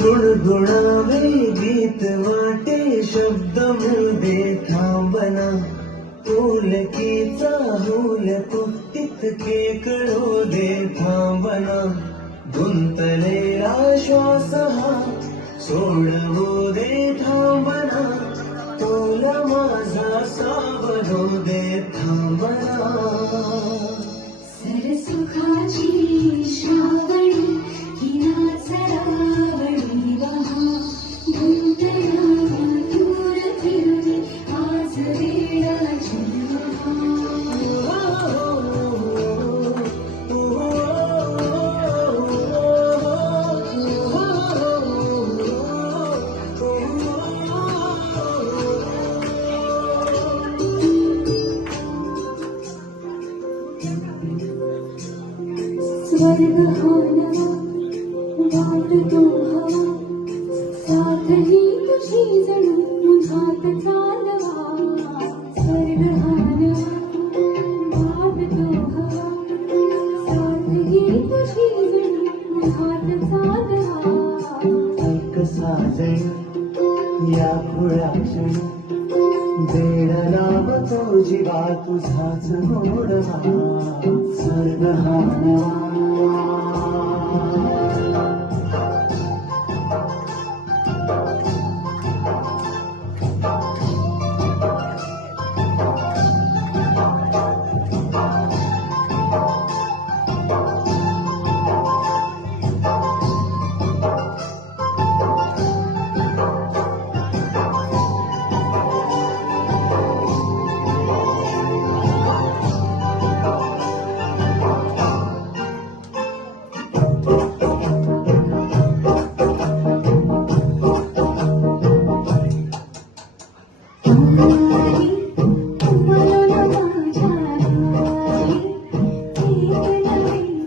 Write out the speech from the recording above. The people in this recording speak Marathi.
गुणगुणावे गीत वाटे शब्द मुदे थांबना पुलकीचा हुल तो तितके कळू दे थांबना गुंतलेला श्वास हा सोडवू दे थांबना तोला माझा सावरू दे थांबना सरसुखाची श्रावणी किना चरावणी वहा गुंतया दूर फिरली आज वेळाची स्वर्ग हाना वाटतो हवा साथ ही तुझी जणू उन्हात चालवा स्वर्ग हाना वाटतो हवा साथ ही तुझी जणू उन्हात चालवा ऐक साजणी या खुळ्या क्षणी वेळ लावतो जीवा तुझाच गोडवा स्वर्ग हा नवा